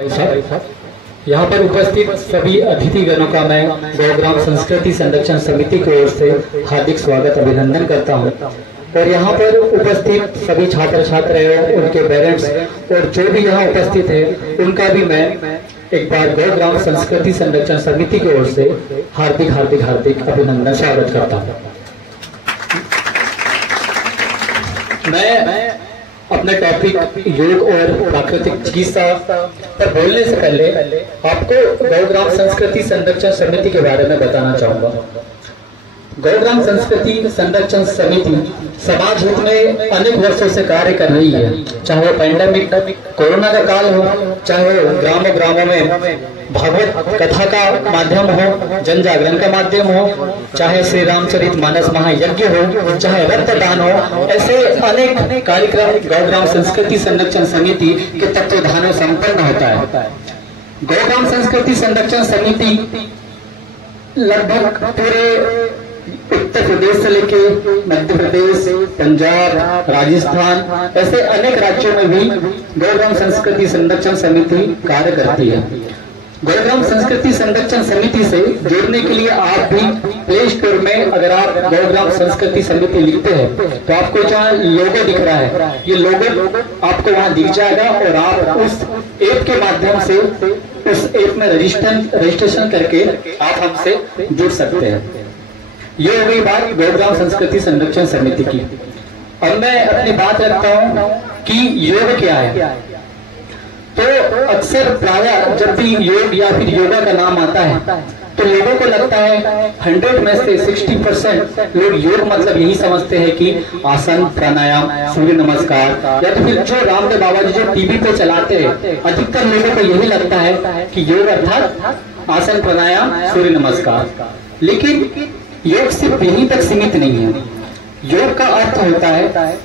यहाँ पर उपस्थित सभी अतिथिगणों का मैं गौग्राम संस्कृति संरक्षण समिति की ओर से हार्दिक स्वागत अभिनंदन करता हूँ। और यहाँ पर उपस्थित सभी छात्र छात्राएं, उनके पेरेंट्स और जो भी यहाँ उपस्थित है उनका भी मैं एक बार गौग्राम संस्कृति संरक्षण समिति की ओर से हार्दिक हार्दिक हार्दिक अभिनंदन स्वागत करता हूँ। मैं अपना टॉपिक योग और प्राकृतिक चिकित्सा पर बोलने से पहले आपको गौग्राम संस्कृति संरक्षण समिति के बारे में बताना चाहूंगा। गौग्राम संस्कृति संरक्षण समिति समाज हित में अनेक वर्षों से कार्य कर रही है, चाहे वो पैंडेमिक कोरोना का काल हो, चाहे वो ग्रामों में भागवत कथा का माध्यम हो, जन जागरण का माध्यम हो, चाहे श्री रामचरित मानस महायज्ञ हो, चाहे रक्तदान हो, ऐसे अनेक कार्यक्रम गौग्राम संस्कृति संरक्षण समिति के तत्वाधान में संपन्न होता है। गौग्राम संस्कृति संरक्षण समिति लगभग पूरे उत्तर प्रदेश से लेके मध्य प्रदेश, पंजाब, राजस्थान, ऐसे अनेक राज्यों में भी गौग्राम संस्कृति संरक्षण समिति कार्य करती है। गौग्राम संस्कृति संरक्षण समिति से जुड़ने के लिए आप भी प्ले स्टोर में अगर आप गौग्राम संस्कृति समिति लिखते हैं तो आपको जहाँ लोगो दिख रहा है, ये लोगो आपको वहाँ दिख जाएगा और आप उस ऐप के माध्यम से उस ऐप में रजिस्ट्रेशन करके आप हमसे जुड़ सकते हैं। ये हो गई बात गौग्राम संस्कृति संरक्षण समिति की। अब मैं अपनी बात रखता हूँ कि योग क्या है। तो अक्सर प्रायः जब भी योग या फिर योगा का नाम आता है तो लोगों को लगता है 100 में से 60% लोग योग मतलब यही समझते हैं कि आसन, प्राणायाम, सूर्य नमस्कार, या तो फिर जो रामदेव बाबा जी जो टीवी पे चलाते हैं, अधिकतर लोगों को यही लगता है कि योग अर्थात आसन, प्राणायाम, सूर्य नमस्कार। लेकिन योग सिर्फ यहीं तक सीमित नहीं है। योग का अर्थ होता है,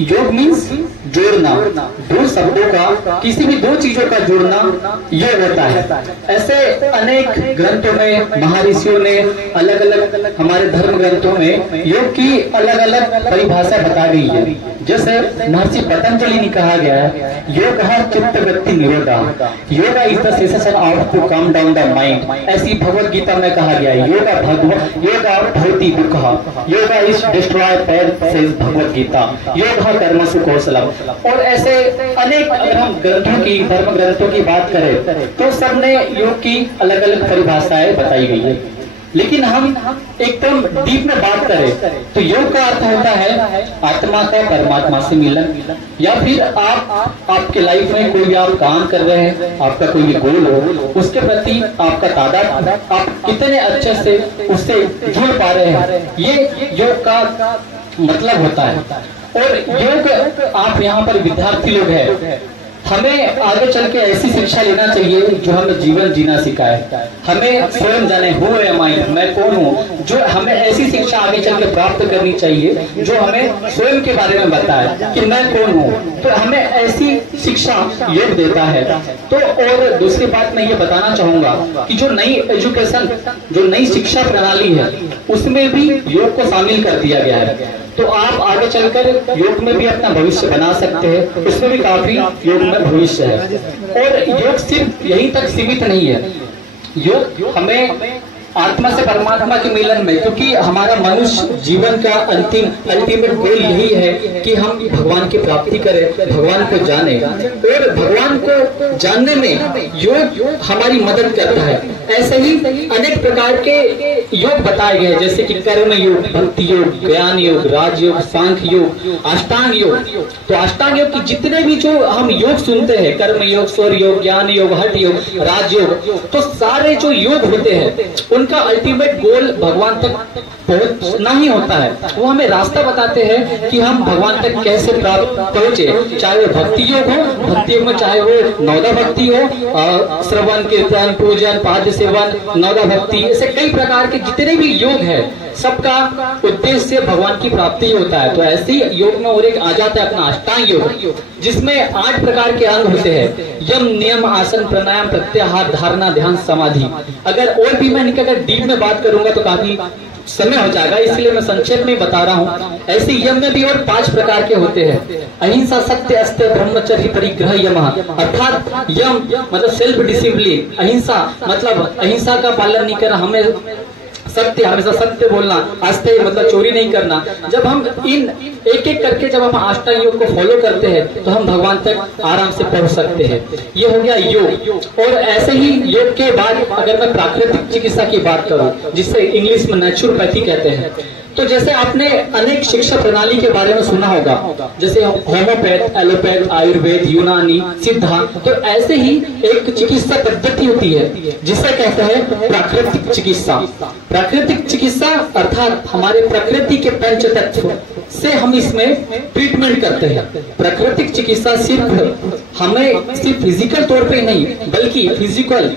योग मीन्स जोड़ना, दो शब्दों का, किसी भी दो चीजों का जोड़ना योग होता है। ऐसे अनेक ग्रंथों में महर्षियों ने अलग अलग, हमारे धर्म ग्रंथों में योग की अलग अलग परिभाषा बता गई है। जैसे महर्षि पतंजलि ने कहा गया है, योग चित्त वृत्ति निरोधा, yoga is the cessation of to calm down the mind. ऐसी भगवत गीता में कहा गया है, योगा भवति दुःखः, yoga is destroy pain says Bhagavad Gita, योग कर्मसु कौशलम। और ऐसे अनेक, अगर हम ग्रंथों की, धर्म ग्रंथों की बात करें तो सबने योग की अलग अलग परिभाषाएं बताई गई है। लेकिन हम एकदम डीप में बात करें तो योग का अर्थ होता है आत्मा का परमात्मा से मिलन, या फिर आपके लाइफ में कोई भी आप काम कर रहे हैं, आपका कोई भी गोल हो, उसके प्रति आपका तादाद, आप कितने अच्छे से उससे जुड़ पा रहे हैं, ये योग का मतलब होता है। और योग, आप यहाँ पर विद्यार्थी लोग हैं, हमें आगे चल के ऐसी शिक्षा लेना चाहिए जो हमें जीवन जीना सिखाए, हमें स्वयं जाने हु एम आई, मैं कौन हूँ, जो हमें ऐसी शिक्षा आगे चल के प्राप्त करनी चाहिए जो हमें स्वयं के बारे में बताए कि मैं कौन हूँ। तो हमें ऐसी शिक्षा योग देता है। तो और दूसरी बात मैं ये बताना चाहूंगा कि जो नई एजुकेशन, जो नई शिक्षा प्रणाली है, उसमें भी योग को शामिल कर दिया गया है। तो आप आगे चलकर योग में भी अपना भविष्य बना सकते हैं, उसमें भी काफी योग में भविष्य है। और योग सिर्फ यहीं तक सीमित नहीं है, योग हमें आत्मा से परमात्मा के मिलन में, क्योंकि हमारा मनुष्य जीवन का अल्टीमेट गोल यही है कि हम भगवान की प्राप्ति करें, भगवान को जाने, और भगवान को जानने में योग हमारी मदद करता है। ऐसे ही अनेक प्रकार के योग बताए गए, जैसे कि कर्म योग, भक्ति योग, ज्ञान योग, राजयोग, सांख्य योग, अष्टांग योग। तो अष्टांग योग की जितने भी जो हम योग सुनते हैं, कर्म योग, स्वर योग, ज्ञान योग, हठ योग, राजयोग, तो सारे जो योग होते हैं उनका अल्टीमेट गोल भगवान तक पहुंचना ही होता है। वो हमें रास्ता बताते हैं कि हम भगवान तक कैसे पहुंचे, चाहे वो भक्ति योग हो, भक्ति योग में चाहे वो नौदा भक्ति हो, श्रवण, कीर्तन, पूजन, पाद्य सेवन, नौदा भक्ति, ऐसे कई प्रकार के जितने भी योग है, सबका उद्देश्य भगवान की प्राप्ति होता है। तो ऐसे ही योग में और एक आ जाता है अपना अष्टांग योग, जिसमें 8 प्रकार के अंग होते हैं, यम, नियम, आसन, प्राणायाम, प्रत्याहार, धारणा, ध्यान, समाधि। अगर और भी मैं इनके अगर डीप में बात करूंगा तो काफी समय हो जाएगा, इसलिए मैं संक्षेप में बता रहा हूँ। ऐसे यम में भी और 5 प्रकार के होते हैं। अहिंसा, सत्य, अस्त्य, ब्रह्मचर्य, परिग्रह, यम। अर्थात यम मतलब सेल्फ डिसिप्लिन, अहिंसा मतलब अहिंसा का पालन नहीं करना, हमें सत्य, हमेशा सत्य बोलना, अस्त्य मतलब चोरी नहीं करना। जब हम इन एक एक करके जब हम अष्टांग योग को फॉलो करते हैं तो हम भगवान तक आराम से पहुंच सकते हैं। ये हो गया योग। और ऐसे ही योग के बाद अगर मैं प्राकृतिक चिकित्सा की बात करूं, जिसे इंग्लिश में नेचुरोपैथी कहते हैं, तो जैसे आपने अनेक शिक्षा प्रणाली के बारे में सुना होगा, जैसे होम्योपैथ, एलोपैथ, आयुर्वेद, यूनानी, सिद्धा। तो ऐसे ही एक चिकित्सा पद्धति होती है जिसे कहते हैं प्राकृतिक चिकित्सा। प्राकृतिक चिकित्सा अर्थात हमारे प्रकृति के पंच तत्व से हम इसमें ट्रीटमेंट करते हैं। प्राकृतिक चिकित्सा सिर्फ हमें सिर्फ फिजिकल तौर पे नहीं, बल्कि फिजिकल,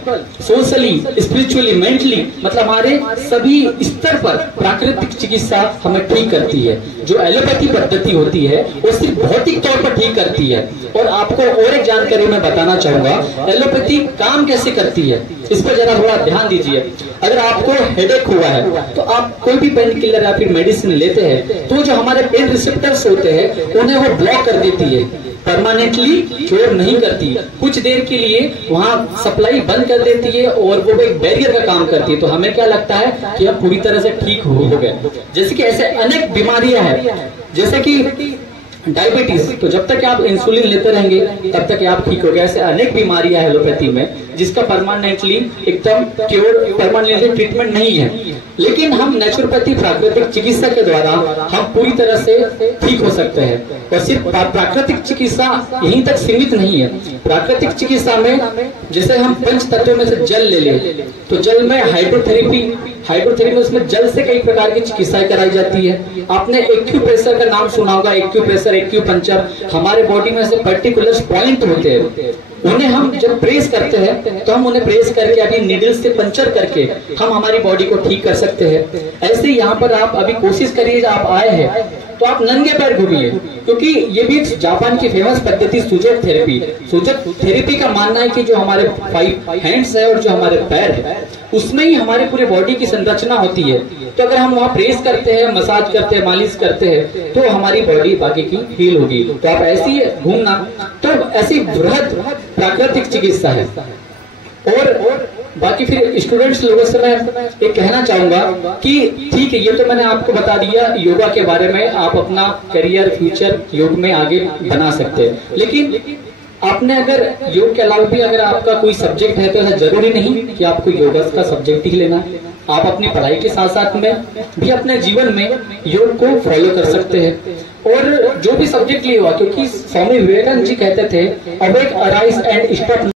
सोशली, स्पिरिचुअली, मेंटली मतलब हमारे सभी स्तर पर प्राकृतिक चिकित्सा हमें ठीक करती है। जो एलोपैथी पद्धति होती है वो सिर्फ भौतिक तौर पर ठीक करती है। और आपको और एक जानकारी मैं बताना चाहूंगा, एलोपैथी काम कैसे करती है, इस पर जरा थोड़ा ध्यान दीजिए। अगर आपको हेडेक हुआ है तो आप कोई भी पेन किलर या फिर मेडिसिन लेते हैं तो जो हमारे पेन रिसेप्टर्स होते हैं उन्हें वो ब्लॉक कर देती है, परमानेंटली क्योर नहीं करती, कुछ देर के लिए वहां सप्लाई बंद कर देती है और वो एक बैरियर का काम करती है। तो हमें क्या लगता है कि हम पूरी तरह से ठीक हो गए। जैसे कि ऐसे अनेक बीमारियां हैं, जैसे कि डायबिटीज, तो जब तक आप इंसुलिन लेते रहेंगे तब तक आप ठीक हो गए। ऐसे अनेक बीमारियां हैं एलोपैथी में जिसका परमानेंटली एकदम क्योर, परमानेंटली ट्रीटमेंट नहीं है। लेकिन हम नेचुरोपैथी प्राकृतिक चिकित्सा के द्वारा हम पूरी तरह से ठीक हो सकते हैं। और सिर्फ प्राकृतिक चिकित्सा यहीं तक सीमित नहीं है। प्राकृतिक चिकित्सा में जैसे हम पंच तत्वों में से जल ले लें तो जल में हाइड्रोथेरेपी में उसमें जल से कई प्रकार की चिकित्साएं कराई जाती है। आपने एक्यूप्रेशर का नाम सुना होगा, एक्यूप्रेशर, एक्यूपंक्चर। हमारे बॉडी में से पर्टिकुलर पॉइंट होते हैं, उन्हें हम जब प्रेस करते हैं तो हम उन्हें प्रेस करके अभी नीडल से पंचर करके हम हमारी बॉडी को ठीक कर सकते हैं। ऐसे यहाँ पर आप अभी कोशिश करिए, जब आप आए हैं तो आप नंगे पैर घूमिए, क्योंकि ये भी जापान की फेमस पद्धति सुजोक थेरेपी। सुजोक थेरेपी का मानना है कि जो हमारे 5 हैंड्स है और जो हमारे पैर है उसमें ही हमारे पूरे बॉडी की संरचना होती है। तो अगर हम वहाँ प्रेस करते हैं, मसाज करते हैं, मालिश करते हैं तो हमारी बॉडी बाकी की हील होगी। तो आप ऐसे ही घूमना, तो ऐसी बृहद प्राकृतिक चिकित्सा है। और बाकी फिर स्टूडेंट्स लोगों से मैं एक कहना चाहूंगा कि ठीक है, ये तो मैंने आपको बता दिया योगा के बारे में, आप अपना करियर, फ्यूचर योग में आगे बना सकते हैं। लेकिन आपने अगर योग के अलावा भी अगर आपका कोई सब्जेक्ट है तो ऐसा जरूरी नहीं कि आपको योगा का सब्जेक्ट ही लेना है। आप अपनी पढ़ाई के साथ साथ में भी अपने जीवन में योग को फॉलो कर सकते हैं। और जो भी सब्जेक्ट लिया हुआ, क्योंकि स्वामी विवेकानंद जी कहते थे, अवेक, अराइज एंड स्टॉप